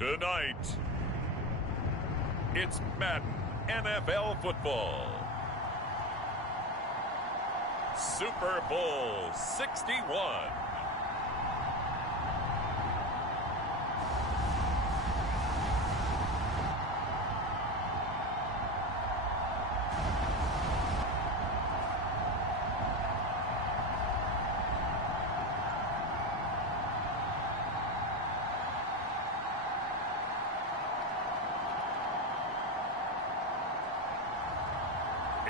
Tonight, it's Madden NFL football. Super Bowl 61.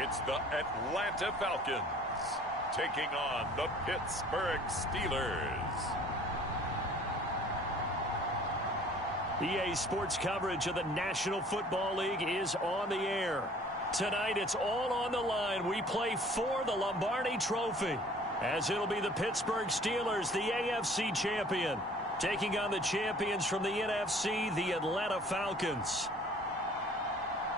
It's the Atlanta Falcons taking on the Pittsburgh Steelers. EA Sports coverage of the National Football League is on the air. Tonight, it's all on the line. We play for the Lombardi Trophy, as it'll be the Pittsburgh Steelers, the AFC champion, taking on the champions from the NFC, the Atlanta Falcons.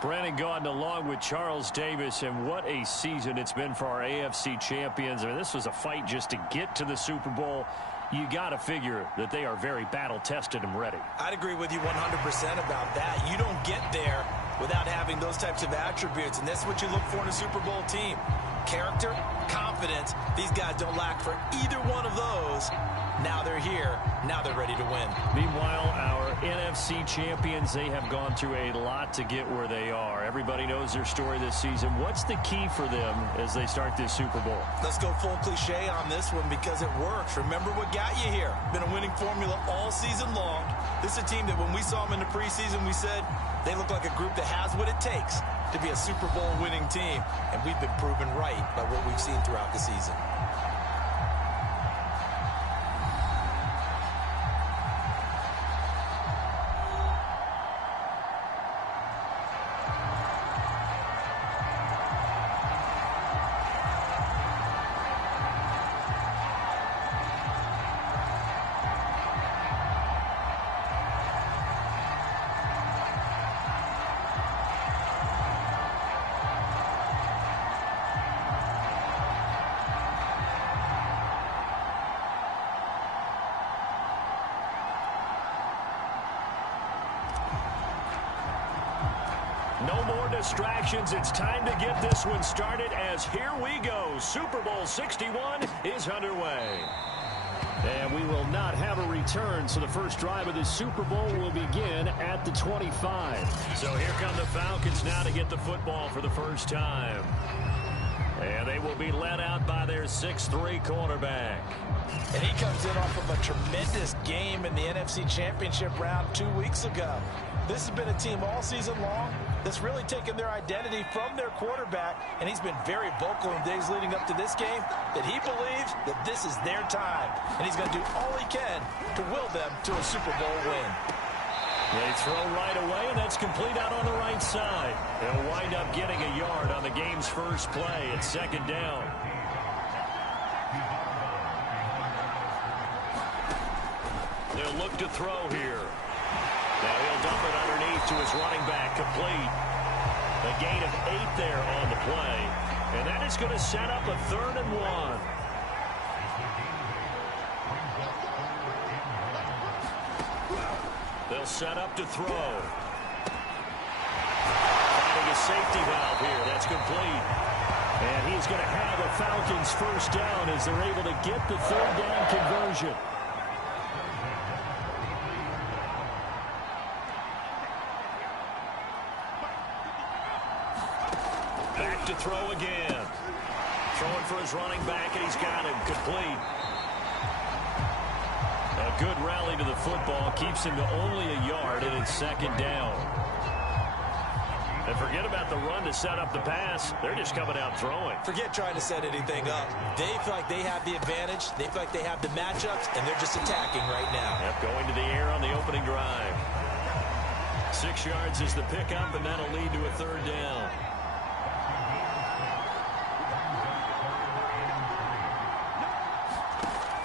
Brandon Gaudin along with Charles Davis, and what a season it's been for our AFC champions. I mean, this was a fight just to get to the Super Bowl. You got to figure that they are very battle-tested and ready. I'd agree with you 100% about that. You don't get there without having those types of attributes, and that's what you look for in a Super Bowl team. Character, confidence. These guys don't lack for either one of those. Now they're here. Now they're ready to win. Meanwhile, our NFC champions, they have gone through a lot to get where they are. Everybody knows their story this season. What's the key for them as they start this Super Bowl? Let's go full cliche on this one because it works. Remember what got you here. Been a winning formula all season long. This is a team that when we saw them in the preseason, we said they look like a group that has what it takes to be a Super Bowl winning team. And we've been proven right by what we've seen throughout the season. No more distractions. It's time to get this one started as here we go. Super Bowl 61 is underway. And we will not have a return, so the first drive of the Super Bowl will begin at the 25. So here come the Falcons now to get the football for the first time. And they will be led out by their 6'3" quarterback. And he comes in off of a tremendous game in the NFC Championship round 2 weeks ago. This has been a team all season long that's really taken their identity from their quarterback, and he's been very vocal in days leading up to this game that he believes that this is their time, and he's going to do all he can to will them to a Super Bowl win. They throw right away, and that's complete out on the right side. They'll wind up getting a yard on the game's first play at second down. They'll look to throw here. Now he'll dump it underneath to his running back, complete. A gain of 8 there on the play. And that is going to set up a 3rd and 1. They'll set up to throw. Finding a safety valve here. That's complete. And he's going to have a Falcons first down as they're able to get the 3rd down conversion. Back to throw again. Throwing for his running back, and he's got him complete. A good rally to the football keeps him to only a yard, and it's second down. And forget about the run to set up the pass. They're just coming out throwing. Forget trying to set anything up. They feel like they have the advantage. They feel like they have the matchups, and they're just attacking right now. Yep, going to the air on the opening drive. 6 yards is the pickup, and that'll lead to a 3rd down.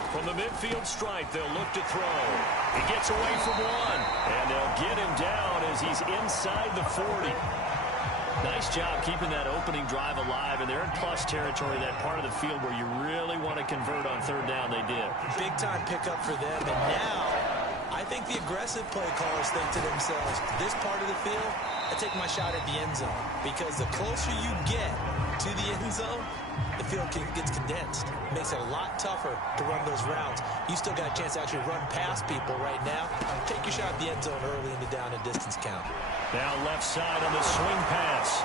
From the midfield stripe, they'll look to throw. He gets away from one, and they'll get him down as he's inside the 40. Nice job keeping that opening drive alive, and they're in plus territory, that part of the field where you really want to convert on 3rd down. They did. Big-time pickup for them, and now I think the aggressive play callers think to themselves, this part of the field, I take my shot at the end zone. Because the closer you get to the end zone, the field gets condensed. It makes it a lot tougher to run those routes. You still got a chance to actually run past people right now. Take your shot at the end zone early in the down and distance count. Now left side on the swing pass.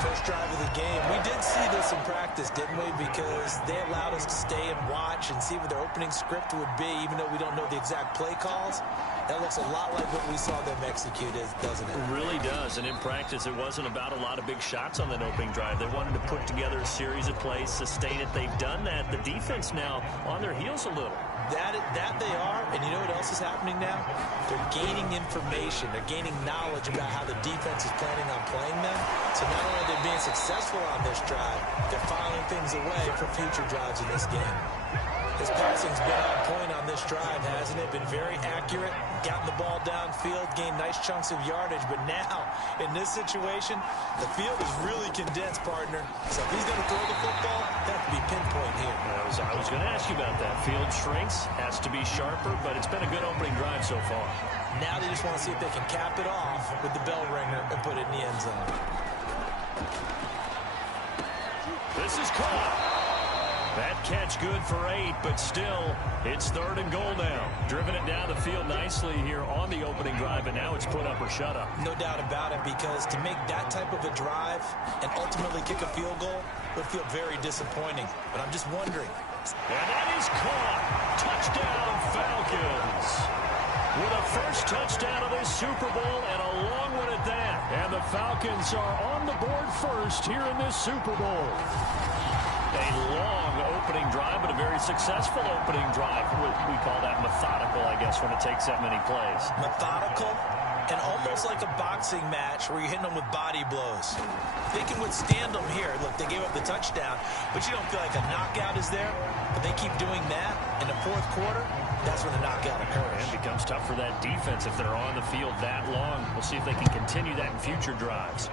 First drive of the game. We did see this in practice, didn't we? Because they allowed us to stay and watch and see what their opening script would be, even though we don't know the exact play calls. That looks a lot like what we saw them execute, doesn't it? It really does. And in practice, it wasn't about a lot of big shots on that opening drive. They wanted to put together a series of plays, sustain it. They've done that. The defense now on their heels a little. That they are, and you know what else is happening now? They're gaining information. They're gaining knowledge about how the defense is planning on playing them. So not only are they being successful on this drive, they're filing things away for future drives in this game. His passing's been on point on this drive, hasn't it? Been very accurate, gotten the ball downfield, gained nice chunks of yardage. But now, in this situation, the field is really condensed, partner. So if he's going to throw the football, that could be pinpoint here. I was going to ask you about that. Field shrinks, has to be sharper, but it's been a good opening drive so far. Now they just want to see if they can cap it off with the bell ringer and put it in the end zone. This is caught. That catch good for 8, but still, it's 3rd and goal now. Driven it down the field nicely here on the opening drive, and now it's put up or shut up. No doubt about it, because to make that type of a drive and ultimately kick a field goal would feel very disappointing. But I'm just wondering. And that is caught. Touchdown, Falcons. With a first touchdown of this Super Bowl and a long one at that. And the Falcons are on the board first here in this Super Bowl. A long opening drive, but a very successful opening drive. We call that methodical, I guess, when it takes that many plays. Methodical and almost like a boxing match where you're hitting them with body blows. They can withstand them here. Look, they gave up the touchdown, but you don't feel like a knockout is there. But they keep doing that in the 4th quarter. That's when the knockout occurs. And it becomes tough for that defense if they're on the field that long. We'll see if they can continue that in future drives.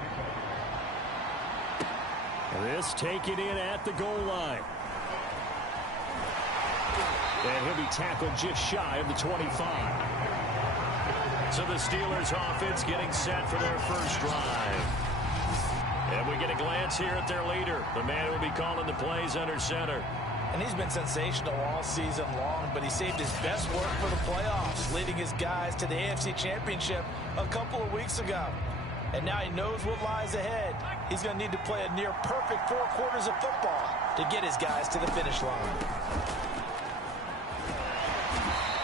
This taken in at the goal line. And he'll be tackled just shy of the 25. So the Steelers offense getting set for their first drive. And we get a glance here at their leader, the man who will be calling the plays under center. And he's been sensational all season long, but he saved his best work for the playoffs, leading his guys to the AFC Championship a couple of weeks ago. And now he knows what lies ahead. He's going to need to play a near-perfect 4 quarters of football to get his guys to the finish line.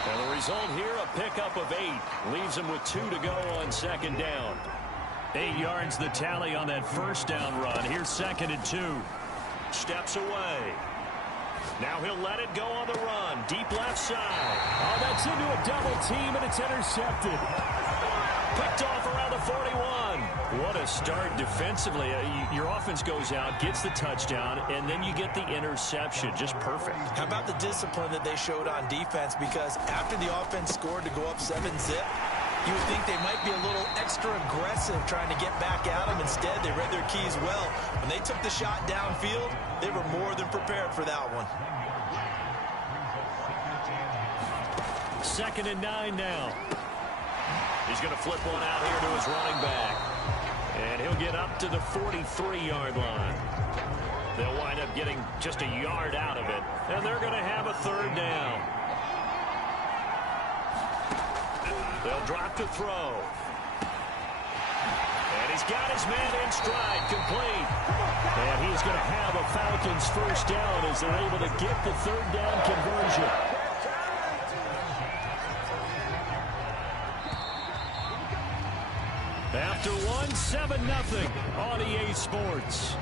And the result here, a pickup of 8. Leaves him with 2 to go on 2nd down. 8 yards the tally on that first down run. Here's 2nd and 2. Steps away. Now he'll let it go on the run. Deep left side. Oh, that's into a double team, and it's intercepted. Picked off around the 41. What a start defensively. Your offense goes out, gets the touchdown, and then you get the interception. Just perfect. How about the discipline that they showed on defense? Because after the offense scored to go up 7-zip, you would think they might be a little extra aggressive trying to get back at them. Instead, they read their keys well. When they took the shot downfield, they were more than prepared for that one. 2nd and 9 now. He's going to flip one out here to his running back. And he'll get up to the 43-yard line. They'll wind up getting just a yard out of it. And they're going to have a 3rd down. They'll drop to throw. And he's got his man in stride, complete. And he's going to have a Falcons first down as they're able to get the 3rd down conversion. After 7-0 on EA Sports.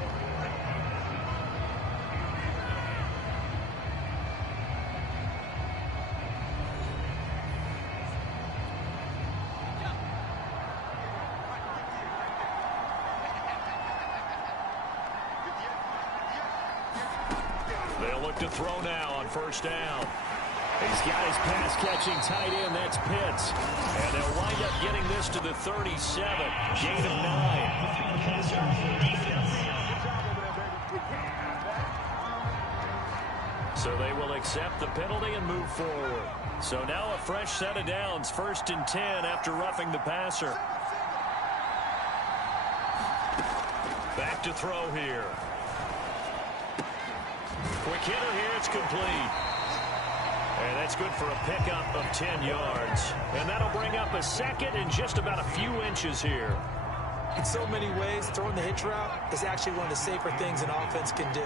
They'll look to throw now on first down. He's got his pass-catching tight end. That's Pitts. And they'll wind up getting this to the 37. Gain of 9. So they will accept the penalty and move forward. So now a fresh set of downs, 1st and 10 after roughing the passer. Back to throw here. Quick hitter here, it's complete. And that's good for a pickup of 10 yards. And that'll bring up a second and just about a few inches here. In so many ways, throwing the hitch route is actually one of the safer things an offense can do.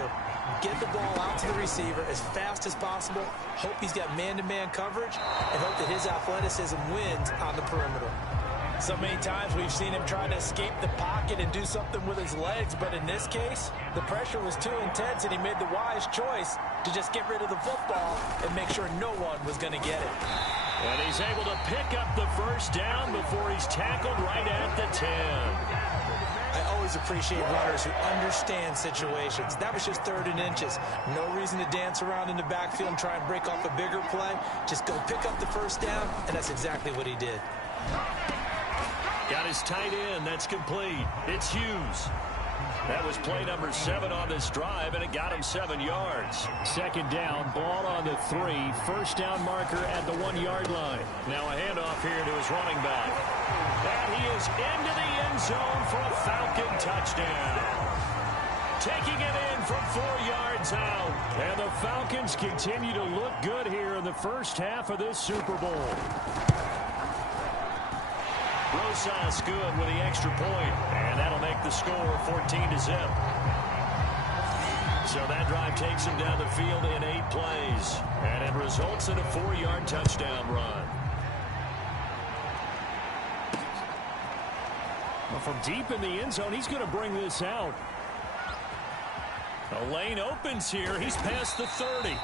Get the ball out to the receiver as fast as possible, hope he's got man-to-man coverage, and hope that his athleticism wins on the perimeter. So many times we've seen him try to escape the pocket and do something with his legs, but in this case, the pressure was too intense and he made the wise choice to just get rid of the football and make sure no one was going to get it. And he's able to pick up the first down before he's tackled right at the 10. I always appreciate runners who understand situations. That was just 3rd and inches. No reason to dance around in the backfield and try and break off a bigger play. Just go pick up the first down, and that's exactly what he did. Got his tight end. That's complete. It's Hughes. That was play number 7 on this drive, and it got him 7 yards. 2nd down, ball on the 3. 1st down marker at the 1-yard line. Now a handoff here to his running back. And he is into the end zone for a Falcon touchdown. Taking it in from 4 yards out. And the Falcons continue to look good here in the first half of this Super Bowl. Rosas good with the extra point, and that'll make the score 14-0. So that drive takes him down the field in 8 plays, and it results in a 4-yard touchdown run. Well, from deep in the end zone, he's going to bring this out. The lane opens here. He's past the 30.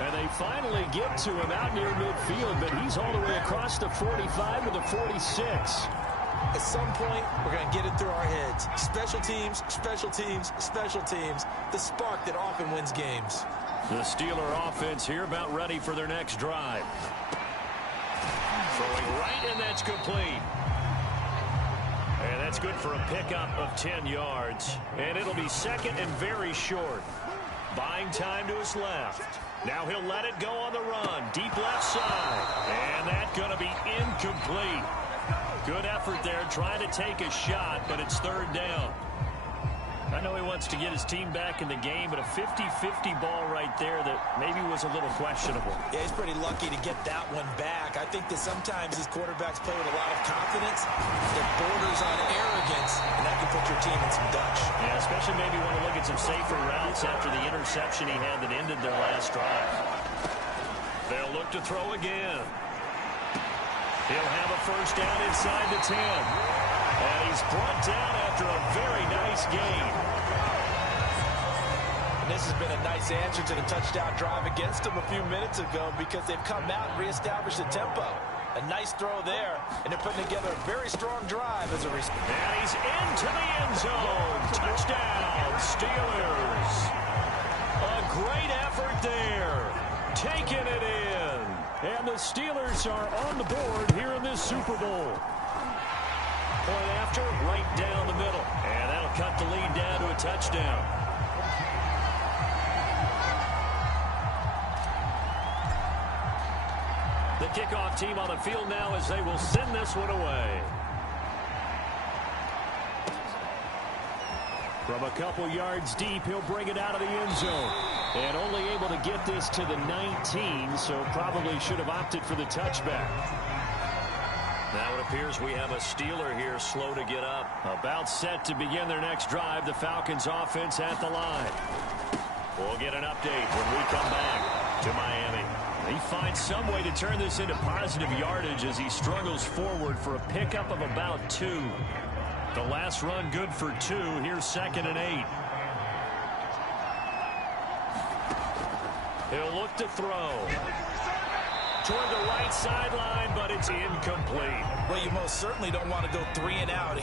And they finally get to him out near midfield, but he's all the way across the 45 to the 46. At some point, we're going to get it through our heads. Special teams, special teams, special teams. The spark that often wins games. The Steeler offense here about ready for their next drive. Throwing right, and that's complete. And that's good for a pickup of 10 yards. And it'll be 2nd and very short. Buying time to his left. Now he'll let it go on the run. Deep left side. And that's going to be incomplete. Good effort there trying to take a shot, but it's 3rd down. I know he wants to get his team back in the game, but a 50-50 ball right there that maybe was a little questionable. Yeah, he's pretty lucky to get that one back. I think that sometimes these quarterbacks play with a lot of confidence that borders on arrogance, and that can put your team in some Dutch. Yeah, especially maybe want to look at some safer routes after the interception he had that ended their last drive. They'll look to throw again. He'll have a first down inside the 10. And he's brought down after a very nice gain. And this has been a nice answer to the touchdown drive against them a few minutes ago because they've come out and reestablished the tempo. A nice throw there, and they're putting together a very strong drive as a result. And he's into the end zone. Touchdown, Steelers. A great effort there. Taking it in. And the Steelers are on the board here in this Super Bowl. Point after, right down the middle. And that'll cut the lead down to a touchdown. The kickoff team on the field now as they will send this one away. From a couple yards deep, he'll bring it out of the end zone. And only able to get this to the 19, so probably should have opted for the touchback. Now it appears we have a Steeler here slow to get up. About set to begin their next drive, the Falcons offense at the line. We'll get an update when we come back to Miami. He finds some way to turn this into positive yardage as he struggles forward for a pickup of about 2. The last run good for 2. Here's 2nd and 8. He'll look to throw. Toward the right sideline, but it's incomplete. Well, you most certainly don't want to go 3 and out.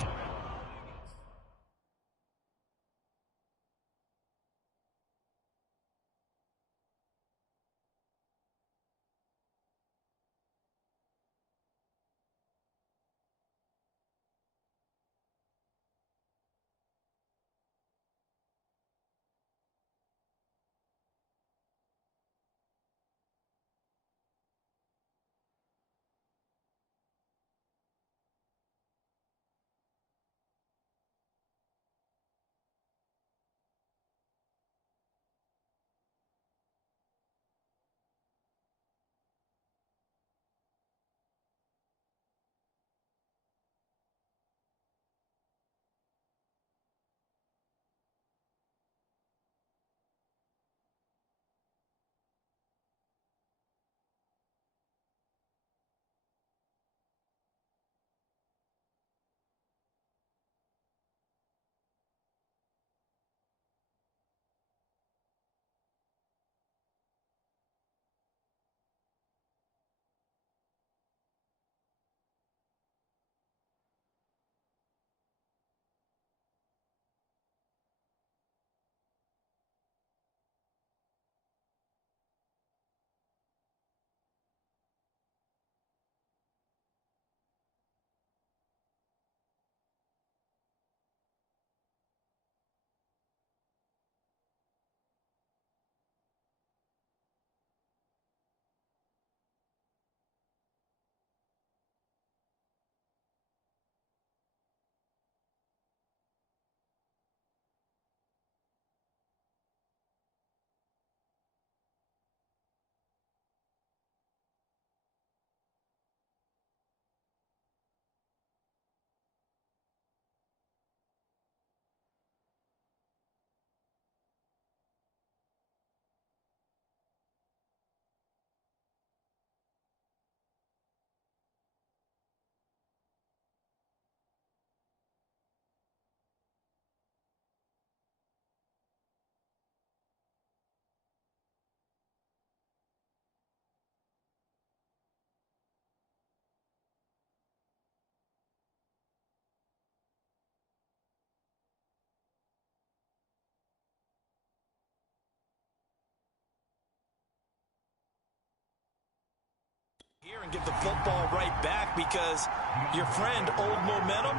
Here and give the football right back because your friend, Old Momentum,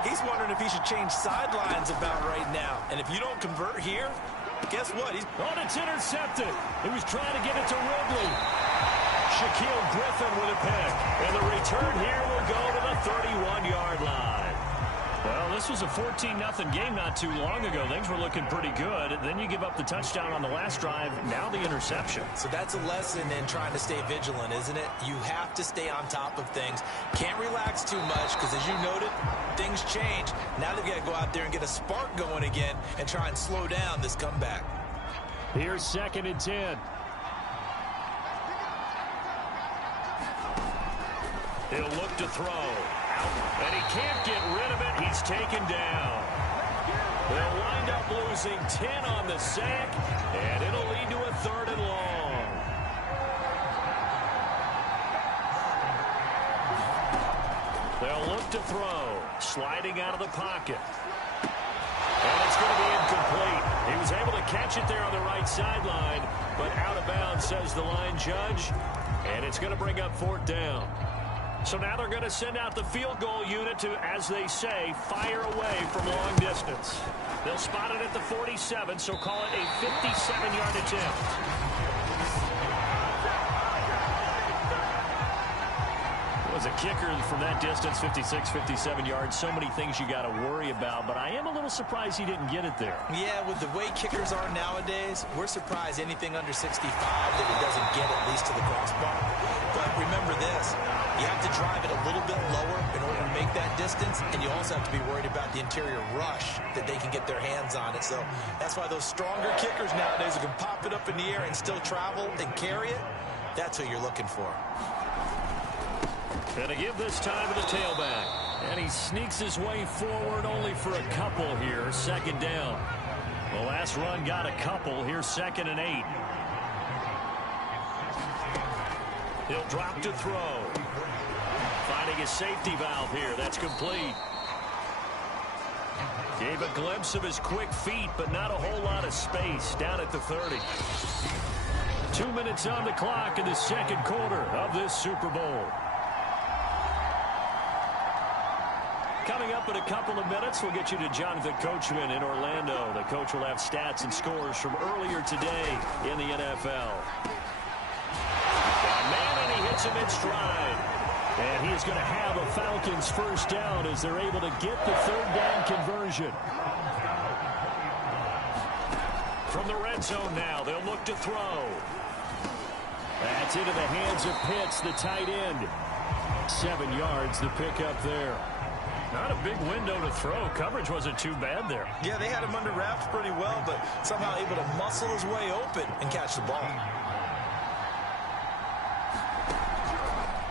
he's wondering if he should change sidelines about right now. And if you don't convert here, guess what? It's intercepted. He was trying to get it to Ridley. Shaquille Griffin with a pick. And the return here will go to the 31-yard line. Well, this was a 14-0 game not too long ago. Things were looking pretty good. Then you give up the touchdown on the last drive. Now the interception. So that's a lesson in trying to stay vigilant, isn't it? You have to stay on top of things. Can't relax too much because, as you noted, things change. Now they've got to go out there and get a spark going again and try and slow down this comeback. Here's 2nd and 10. He'll look to throw. And he can't get rid of it. He's taken down. They'll wind up losing 10 on the sack, and it'll lead to a 3rd and long. They'll look to throw. Sliding out of the pocket. And it's going to be incomplete. He was able to catch it there on the right sideline, but out of bounds, says the line judge. And it's going to bring up 4th down. So now they're going to send out the field goal unit to, as they say, fire away from long distance. They'll spot it at the 47, so call it a 57-yard attempt. As a kicker from that distance, 56, 57 yards, so many things you got to worry about, but I am a little surprised he didn't get it there. Yeah, with the way kickers are nowadays, we're surprised anything under 65 that he doesn't get at least to the crossbar. But remember this, you have to drive it a little bit lower in order to make that distance, and you also have to be worried about the interior rush that they can get their hands on it. So that's why those stronger kickers nowadays who can pop it up in the air and still travel and carry it, that's who you're looking for. And to give this time to the tailback. And he sneaks his way forward only for a couple here. 2nd down. The last run got a couple. Here's 2nd and 8. He'll drop to throw. Finding a safety valve here. That's complete. Gave a glimpse of his quick feet, but not a whole lot of space down at the 30. 2 minutes on the clock in the 2nd quarter of this Super Bowl. Coming up in a couple of minutes, we'll get you to Jonathan Coachman in Orlando. The coach will have stats and scores from earlier today in the NFL. Man, and he hits him in stride. And he is going to have a Falcons 1st down as they're able to get the 3rd down conversion. From the red zone now, they'll look to throw. That's into the hands of Pitts, the tight end. 7 yards, the pickup there. Not a big window to throw. Coverage wasn't too bad there. Yeah, they had him under wraps pretty well, but somehow able to muscle his way open and catch the ball.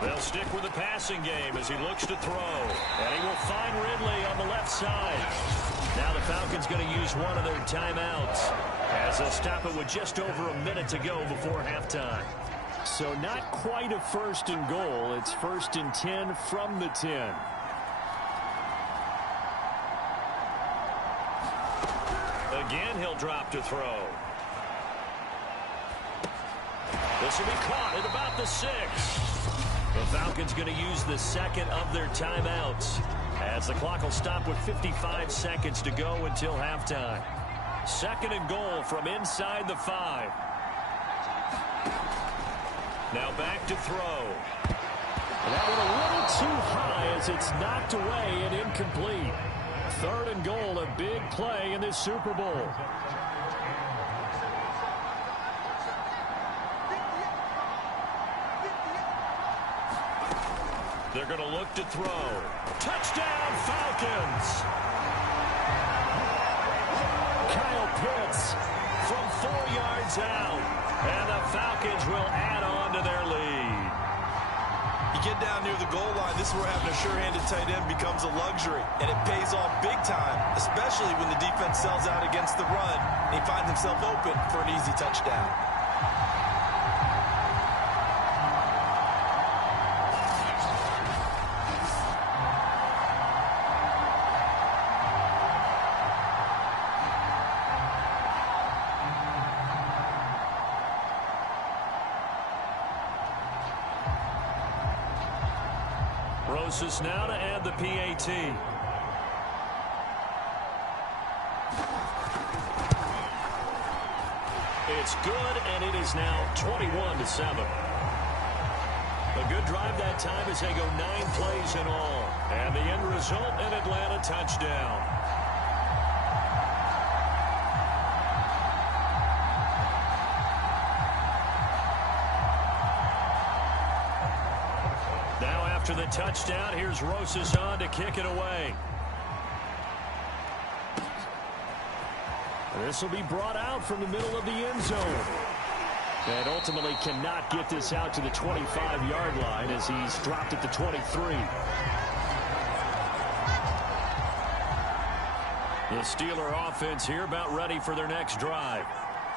They'll stick with the passing game as he looks to throw. And he will find Ridley on the left side. Now the Falcons going to use one of their timeouts as they'll stop it with just over a minute to go before halftime. So not quite a 1st and goal. It's 1st and 10 from the 10. Again, he'll drop to throw. This will be caught at about the 6. The Falcons going to use the 2nd of their timeouts as the clock will stop with 55 seconds to go until halftime. 2nd and goal from inside the 5. Now back to throw. And that one a little too high as it's knocked away and incomplete. 3rd and goal, a big play in this Super Bowl. They're going to look to throw. Touchdown, Falcons! Kyle Pitts from 4 yards out. And the Falcons will add on to their lead. You get down near the goal line, this is where having a sure-handed tight end becomes a luxury, and it pays off big time, especially when the defense sells out against the run, and he finds himself open for an easy touchdown. Rosas now to add the PAT. It's good, and it is now 21-7. A good drive that time as they go 9 plays in all. And the end result, an Atlanta touchdown. Now after the touchdown, here's Rosas on to kick it away. This will be brought out from the middle of the end zone. And ultimately cannot get this out to the 25-yard line as he's dropped at the 23. The Steeler offense here about ready for their next drive.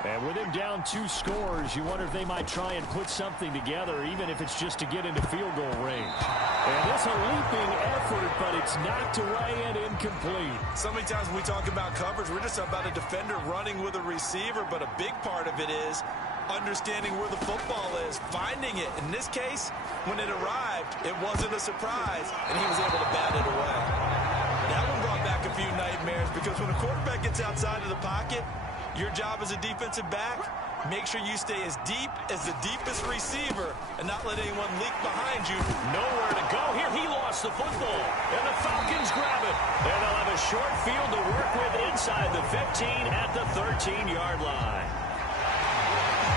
And with him down 2 scores, you wonder if they might try and put something together, even if it's just to get into field goal range. And it's a leaping effort, but it's knocked away and incomplete. So many times when we talk about coverage, we're just about a defender running with a receiver, but a big part of it is understanding where the football is, finding it. In this case, when it arrived, it wasn't a surprise, and he was able to bat it away. That one brought back a few nightmares because when a quarterback gets outside of the pocket, your job as a defensive back, make sure you stay as deep as the deepest receiver and not let anyone leak behind you. Nowhere to go here. He lost the football, and the Falcons grab it. And they'll have a short field to work with inside the 15 at the 13-yard line.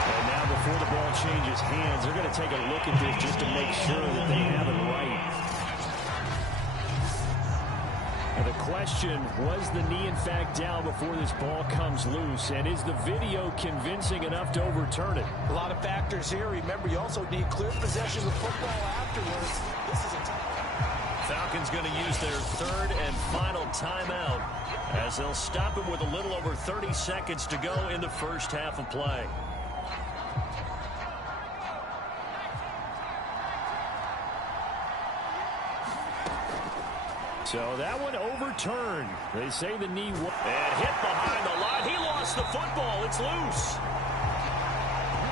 And now before the ball changes hands, they're going to take a look at this just to make sure that they have it right. And the question, was the knee in fact down before this ball comes loose? And is the video convincing enough to overturn it? A lot of factors here. Remember, you also need clear possession of the football afterwards. This is a time. Falcons going to use their 3rd and final timeout as they'll stop him with a little over 30 seconds to go in the first half of play. So that one overturned. They say the knee and hit behind the line. He lost the football. It's loose.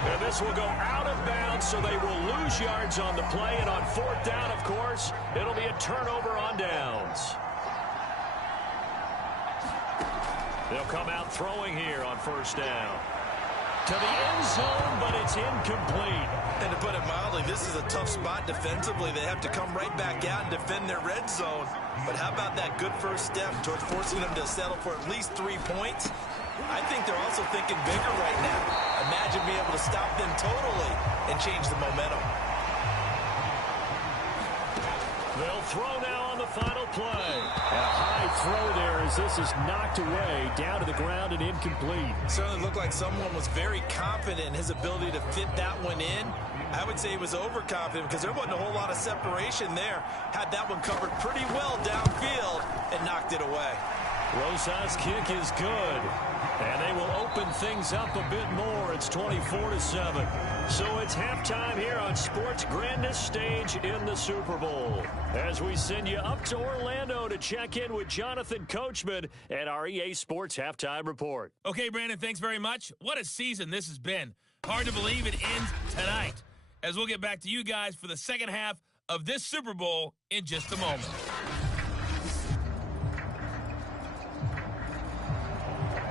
And this will go out of bounds, so they will lose yards on the play. And on 4th down, of course, it'll be a turnover on downs. They'll come out throwing here on 1st down. To the end zone, but it's incomplete. And to put it mildly, this is a tough spot defensively. They have to come right back out and defend their red zone. But how about that good first step towards forcing them to settle for at least 3 points? I think they're also thinking bigger right now. Imagine being able to stop them totally and change the momentum. They'll throw now on the final play. A high throw there as this is knocked away, down to the ground and incomplete. Certainly looked like someone was very confident in his ability to fit that one in. I would say he was overconfident because there wasn't a whole lot of separation there. Had that one covered pretty well downfield and knocked it away. Rosas' kick is good. And they will open things up a bit more. It's 24-7. So it's halftime here on sports' grandest stage in the Super Bowl. As we send you up to Orlando to check in with Jonathan Coachman at our EA Sports Halftime Report. Okay, Brandon, thanks very much. What a season this has been. Hard to believe it ends tonight. As we'll get back to you guys for the second half of this Super Bowl in just a moment.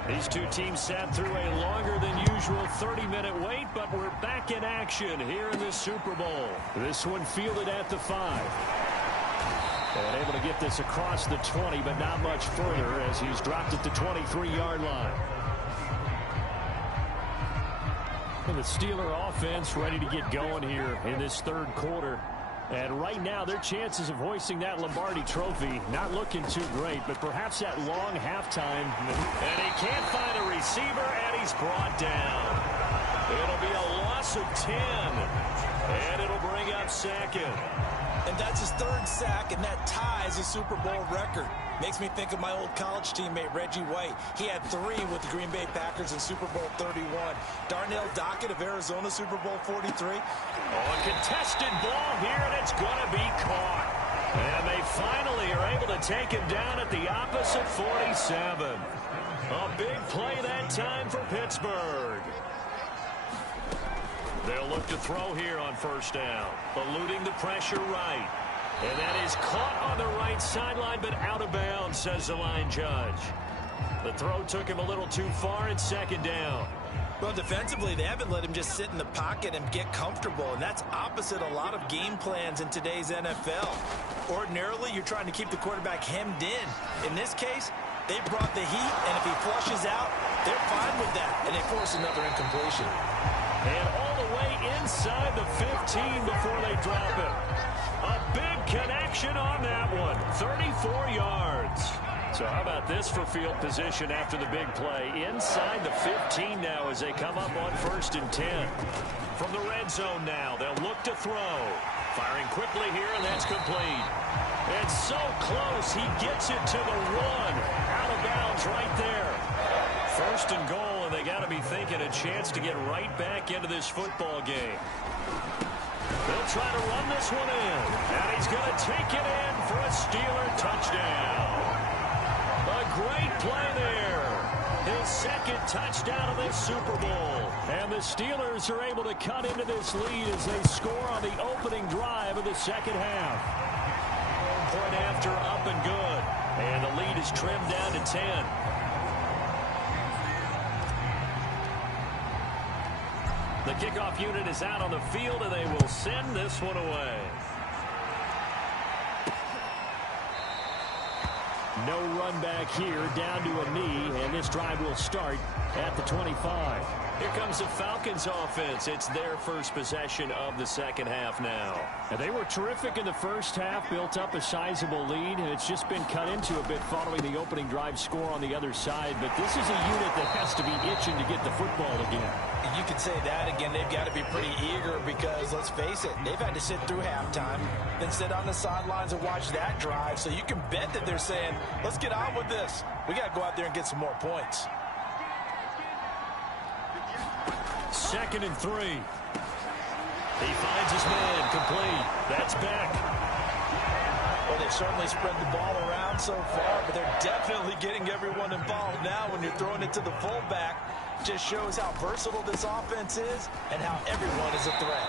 These two teams sat through a longer than usual 30-minute wait, but we're back in action here in this Super Bowl. This one fielded at the 5. And able to get this across the 20, but not much further as he's dropped at the 23-yard line. And the Steeler offense ready to get going here in this 3rd quarter. And right now, their chances of hoisting that Lombardi trophy not looking too great, but perhaps that long halftime. And he can't find a receiver, and he's brought down. It'll be a loss of 10, and it'll bring up 2nd. And that's his 3rd sack, and that ties a Super Bowl record. Makes me think of my old college teammate, Reggie White. He had 3 with the Green Bay Packers in Super Bowl 31. Darnell Dockett of Arizona, Super Bowl 43. Oh, a contested ball here, and it's going to be caught. And they finally are able to take him down at the opposite 47. A big play that time for Pittsburgh. They'll look to throw here on 1st down. Eluding the pressure right. And that is caught on the right sideline, but out of bounds, says the line judge. The throw took him a little too far. It's second down. Well, defensively, they haven't let him just sit in the pocket and get comfortable, and that's opposite a lot of game plans in today's NFL. Ordinarily, you're trying to keep the quarterback hemmed in. In this case, they brought the heat, and if he flushes out, they're fine with that, and they force another incompletion. And all the way inside the 15 before they drop it. A big connection on that one. 34 yards. So how about this for field position after the big play? Inside the 15 now as they come up on 1st and 10. From the red zone now, they'll look to throw. Firing quickly here, and that's complete. It's so close, he gets it to the 1. Out of bounds right there. 1st and goal, and they got to be thinking a chance to get right back into this football game. They'll try to run this one in, and he's going to take it in for a Steeler touchdown. A great play there. His second touchdown of this Super Bowl. And the Steelers are able to cut into this lead as they score on the opening drive of the second half. Point after, up and good. And the lead is trimmed down to 10. The kickoff unit is out on the field, and they will send this one away. No run back here, down to a knee, and this drive will start at the 25. Here comes the Falcons offense. It's their first possession of the second half now. And they were terrific in the first half, built up a sizable lead, and it's just been cut into a bit following the opening drive score on the other side. But this is a unit that has to be itching to get the football again. You could say that again. They've got to be pretty eager because, let's face it, they've had to sit through halftime, then sit on the sidelines and watch that drive. So you can bet that they're saying, let's get on with this. We got to go out there and get some more points. 2nd and 3. He finds his man, complete. That's Beck. Well, they've certainly spread the ball around so far, but they're definitely getting everyone involved now when you're throwing it to the fullback. Just shows how versatile this offense is and how everyone is a threat.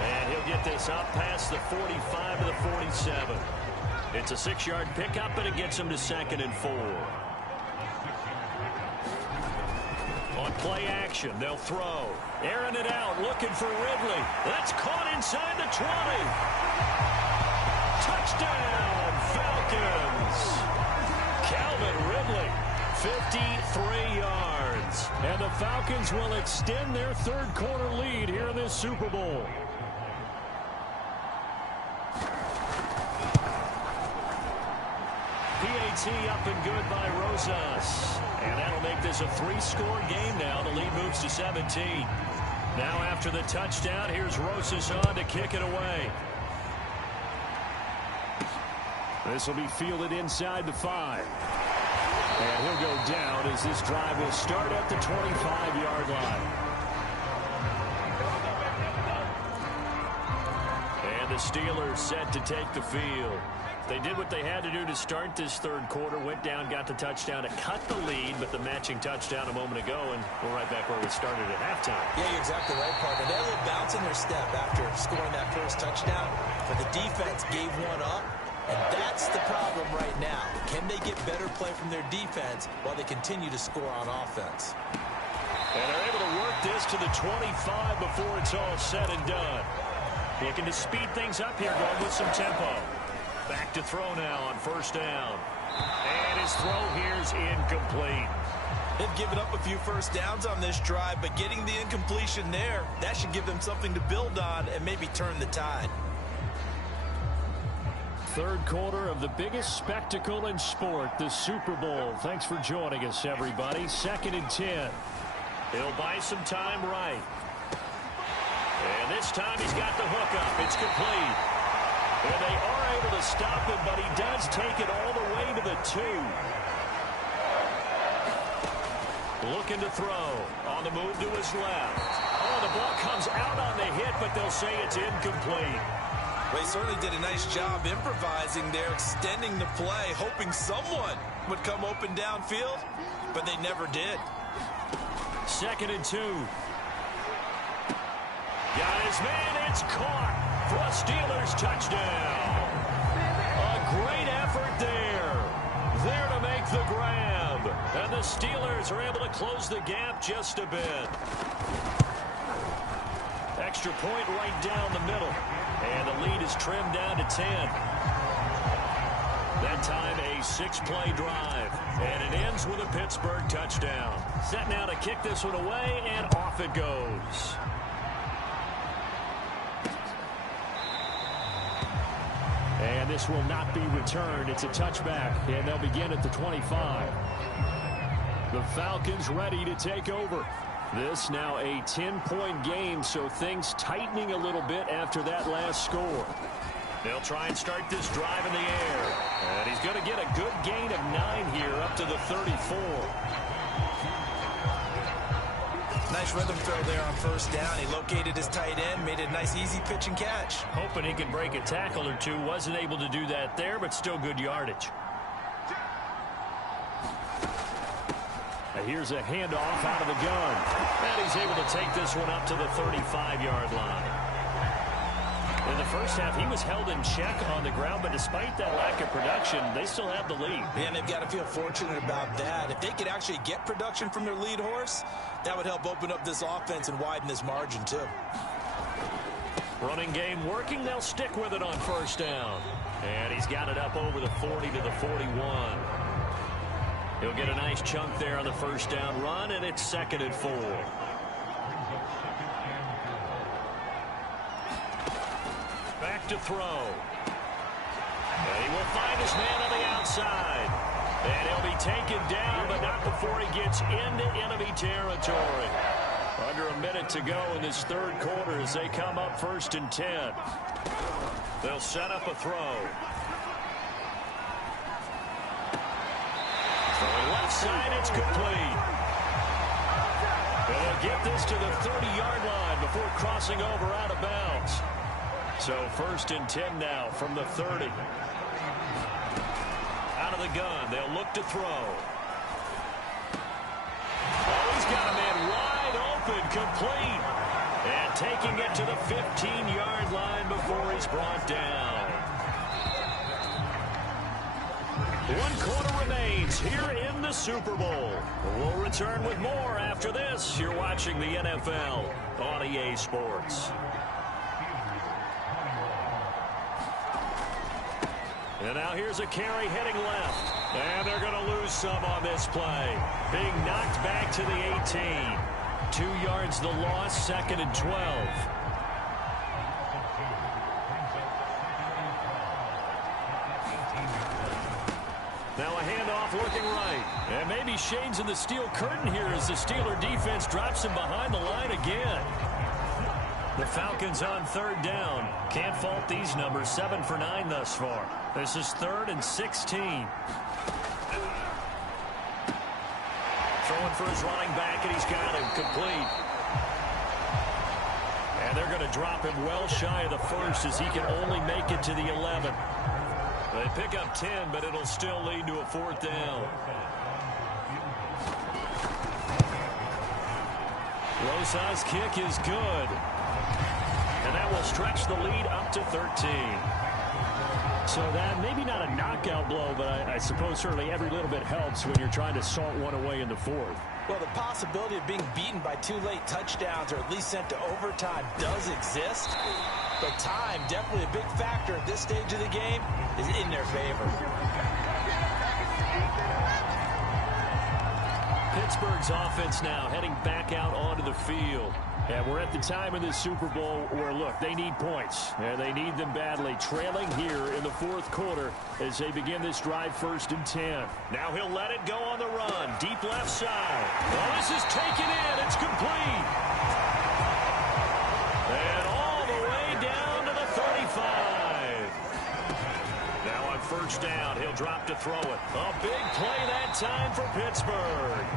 And he'll get this up past the 45 to the 47. It's a 6-yard pickup, and it gets him to 2nd and 4. On play action, they'll throw. Airing it out, looking for Ridley. That's caught inside the 20. Touchdown, Falcons. Calvin Ridley, 53 yards. And the Falcons will extend their third-quarter lead here in this Super Bowl. PAT up and good by Rosas. And that'll make this a 3-score game now. The lead moves to 17. Now after the touchdown, here's Rosas on to kick it away. This will be fielded inside the 5. And he'll go down as this drive will start at the 25-yard line. And the Steelers set to take the field. They did what they had to do to start this third quarter. Went down, got the touchdown to cut the lead, but the matching touchdown a moment ago, and we're right back where we started at halftime. Yeah, you're exactly right, partner. They had a little bounce in their step after scoring that first touchdown, but the defense gave one up, and that's the problem right now. Can they get better play from their defense while they continue to score on offense? And they're able to work this to the 25 before it's all said and done. Looking to speed things up here, going with some tempo. Back to throw now on 1st down. And his throw here's incomplete. They've given up a few first downs on this drive, but getting the incompletion there, that should give them something to build on and maybe turn the tide. Third quarter of the biggest spectacle in sport, the Super Bowl. Thanks for joining us, everybody. 2nd and 10. He'll buy some time right. And this time he's got the hook up. It's complete. And they are able to stop him, but he does take it all the way to the 2. Looking to throw. On the move to his left. Oh, the ball comes out on the hit, but they'll say it's incomplete. Well, he certainly did a nice job improvising there, extending the play, hoping someone would come open downfield, but they never did. 2nd and 2. Got his man, it's caught for a Steelers touchdown. Steelers are able to close the gap just a bit. Extra point right down the middle. And the lead is trimmed down to 10. That time a 6-play drive. And it ends with a Pittsburgh touchdown. Set now to kick this one away, and off it goes. And this will not be returned. It's a touchback, and they'll begin at the 25. The Falcons ready to take over. This now a 10-point game, so things tightening a little bit after that last score. They'll try and start this drive in the air. And he's going to get a good gain of 9 here up to the 34. Nice rhythm throw there on first down. He located his tight end, made it a nice easy pitch and catch. Hoping he could break a tackle or two. Wasn't able to do that there, but still good yardage. Here's a handoff out of the gun. And he's able to take this one up to the 35-yard line. In the first half, he was held in check on the ground, but despite that lack of production, they still have the lead. Yeah, and they've got to feel fortunate about that. If they could actually get production from their lead horse, that would help open up this offense and widen this margin, too. Running game working. They'll stick with it on first down. And he's got it up over the 40 to the 41. He'll get a nice chunk there on the first down run, and it's 2nd and 4. Back to throw. And he will find his man on the outside. And he'll be taken down, but not before he gets into enemy territory. Under a minute to go in this third quarter as they come up 1st and 10. They'll set up a throw. Throwing left side, it's complete. And they'll get this to the 30-yard line before crossing over out of bounds. So 1st and 10 now from the 30. Out of the gun, they'll look to throw. Oh, he's got a man wide open, complete. And taking it to the 15-yard line before he's brought down. 1 quarter remains here in the Super Bowl. We'll return with more after this. You're watching the NFL on EA Sports. And now here's a carry heading left. And they're going to lose some on this play. Being knocked back to the 18. 2 yards the loss, 2nd and 12. Now a handoff looking right. And maybe shades in the steel curtain here as the Steeler defense drops him behind the line again. The Falcons on 3rd down. Can't fault these numbers. 7 for 9 thus far. This is 3rd and 16. Throwing for his running back, and he's got him complete. And they're going to drop him well shy of the 1st as he can only make it to the 11. They pick up 10, but it'll still lead to a 4th down. Losa's kick is good. And that will stretch the lead up to 13. So that maybe not a knockout blow, but I suppose certainly every little bit helps when you're trying to salt one away in the 4th. Well, the possibility of being beaten by 2 late touchdowns or at least sent to overtime does exist. But time, definitely a big factor at this stage of the game, is in their favor. Pittsburgh's offense now heading back out onto the field. And we're at the time in the Super Bowl where, look, they need points. And they need them badly. Trailing here in the 4th quarter as they begin this drive 1st and 10. Now he'll let it go on the run. Deep left side. Well, this is taken in. It's complete. And all the way down to the 35. Now on 1st down, he'll drop to throw it. A big play that time for Pittsburgh.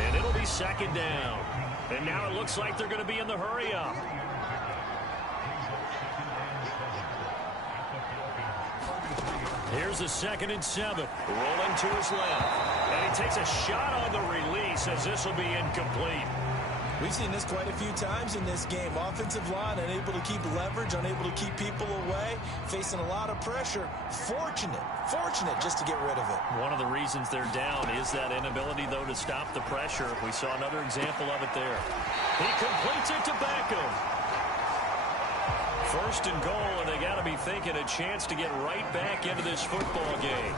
And it'll be 2nd down. And now it looks like they're going to be in the hurry up. Here's a 2nd and 7. Rolling to his left. And he takes a shot on the release as this will be incomplete. We've seen this quite a few times in this game. Offensive line unable to keep leverage, unable to keep people away, facing a lot of pressure. Fortunate just to get rid of it. One of the reasons they're down is that inability, though, to stop the pressure. We saw another example of it there. He completes it to Beckham. First and goal, and they got to be thinking a chance to get right back into this football game.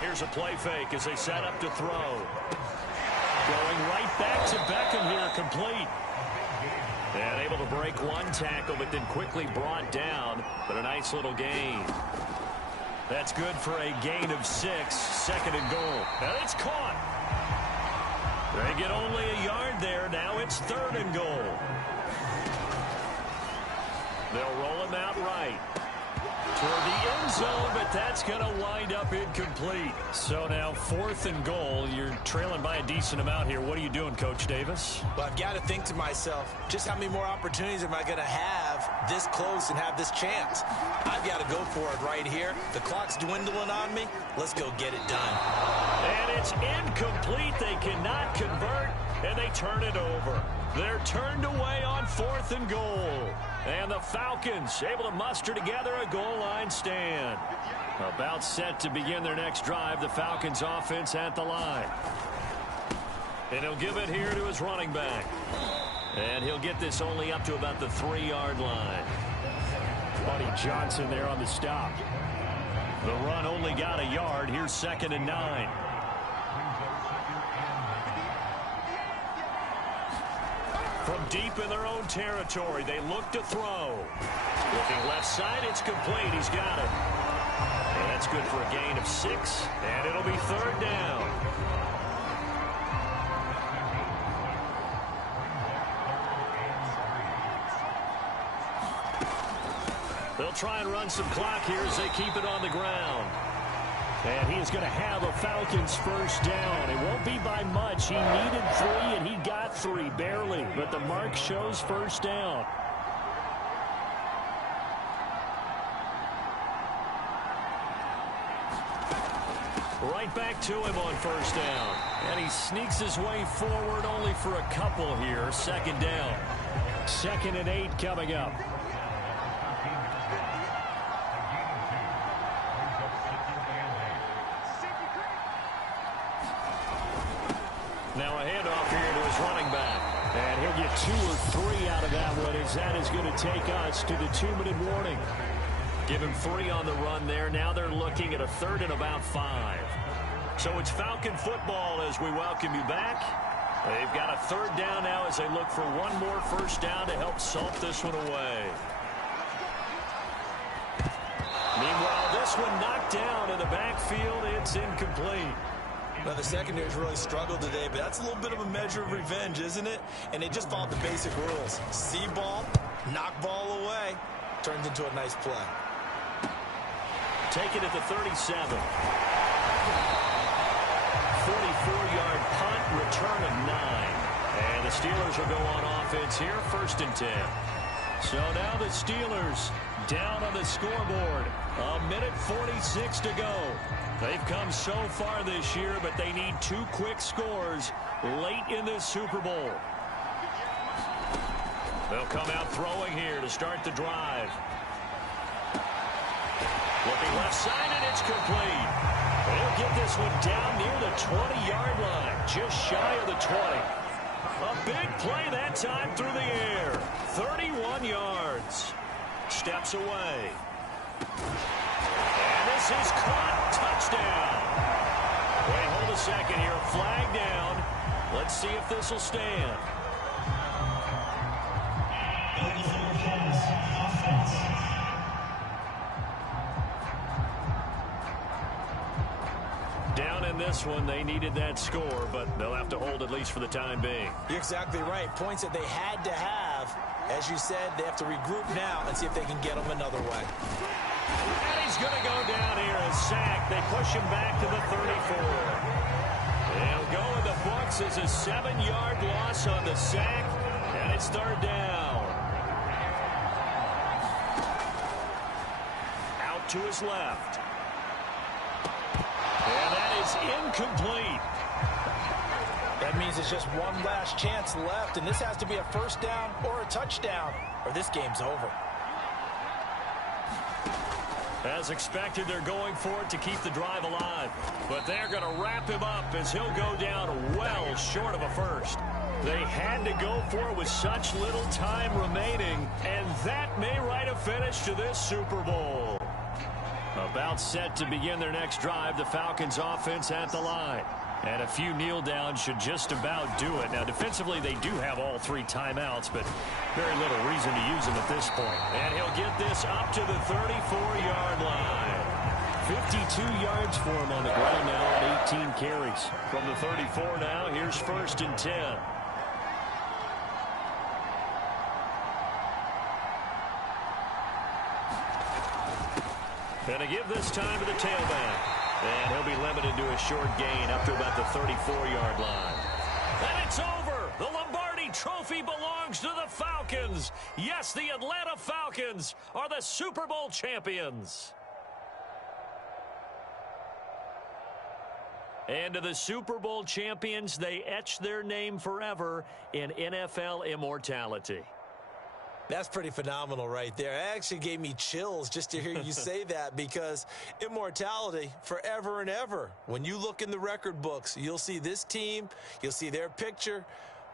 Here's a play fake as they set up to throw. Going right back to Beckham here, complete. And able to break one tackle, but then quickly brought down. But a nice little gain. That's good for a gain of 6. Second and goal. And it's caught. They get only a yard there. Now it's third and goal. They'll roll him out right toward the end zone, but that's going to wind up incomplete. So now fourth and goal. You're trailing by a decent amount here. What are you doing, Coach Davis? Well, I've got to think to myself, just how many more opportunities am I going to have this close and have this chance? I've got to go for it right here. The clock's dwindling on me. Let's go get it done. And it's incomplete. They cannot convert, and they turn it over. They're turned away on fourth and goal. And the Falcons able to muster together a goal line stand. About set to begin their next drive. The Falcons offense at the line. And he'll give it here to his running back. And he'll get this only up to about the 3-yard line. Buddy Johnson there on the stop. The run only got a yard. Here's second and 9. From deep in their own territory, they look to throw. Looking left side, it's complete. He's got it. And that's good for a gain of 6, and it'll be third down. They'll try and run some clock here as they keep it on the ground. And he is going to have a Falcons first down. It won't be by much. He needed 3, and he got 3, barely. But the mark shows first down. Right back to him on first down. And he sneaks his way forward only for a couple here. Second down. 2nd and 8 coming up. Now a handoff here to his running back. And he'll get 2 or 3 out of that one, as that is going to take us to the 2-minute warning. Give him 3 on the run there. Now they're looking at a third and about 5. So it's Falcon football as we welcome you back. They've got a third down now as they look for one more first down to help salt this one away. Meanwhile, this one knocked down in the backfield. It's incomplete. Now, the secondary's really struggled today, but that's a little bit of a measure of revenge, isn't it? And they just followed the basic rules. See ball, knock ball away. Turns into a nice play. Take it at the 37. 44-yard punt, return of 9. And the Steelers will go on offense here, 1st and 10. So now the Steelers down on the scoreboard. 1:46 to go. They've come so far this year, but they need 2 quick scores late in this Super Bowl. They'll come out throwing here to start the drive. Looking left side, and it's complete. They'll get this one down near the 20-yard line, just shy of the 20. A big play that time through the air. 31 yards. Steps away. And this is caught. Touchdown. Wait, hold a second here. Flag down. Let's see if this will stand. Down in this one, they needed that score, but they'll have to hold at least for the time being. You're exactly right. Points that they had to have. As you said, they have to regroup now and see if they can get them another way. And he's going to go down here, a sack. They push him back to the 34. They'll go in the books as a 7-yard loss on the sack, and it's third down. Out to his left. And that is incomplete. That means it's just one last chance left, and this has to be a first down or a touchdown, or this game's over. As expected, they're going for it to keep the drive alive. But they're going to wrap him up as he'll go down well short of a first. They had to go for it with such little time remaining, and that may write a finish to this Super Bowl. About set to begin their next drive, the Falcons offense at the line. And a few kneel downs should just about do it. Now, defensively, they do have all 3 timeouts, but very little reason to use them at this point. And he'll get this up to the 34-yard line. 52 yards for him on the ground now on 18 carries. From the 34 now, here's 1st and 10. And a give this time to the tailback. And he'll be limited to a short gain up to about the 34-yard line. And it's over. The Lombardi Trophy belongs to the Falcons. Yes, the Atlanta Falcons are the Super Bowl champions. And to the Super Bowl champions, they etch their name forever in NFL immortality. That's pretty phenomenal right there. It actually gave me chills just to hear you say that, because immortality forever and ever. When you look in the record books, you'll see this team, you'll see their picture,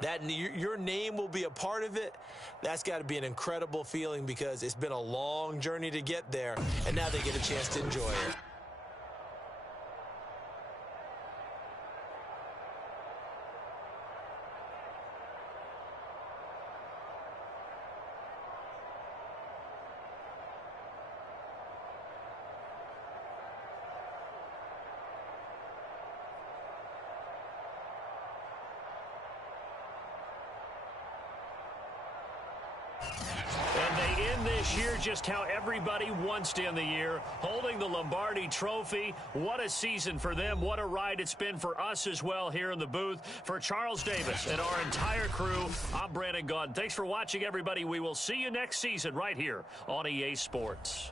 that your name will be a part of it. That's got to be an incredible feeling, because it's been a long journey to get there, and now they get a chance to enjoy it. This year, just how everybody wants to end the year, holding the Lombardi Trophy. What a season for them. What a ride it's been for us as well here in the booth. For Charles Davis and our entire crew, I'm Brandon Gaudin. Thanks for watching, everybody. We will see you next season right here on EA Sports.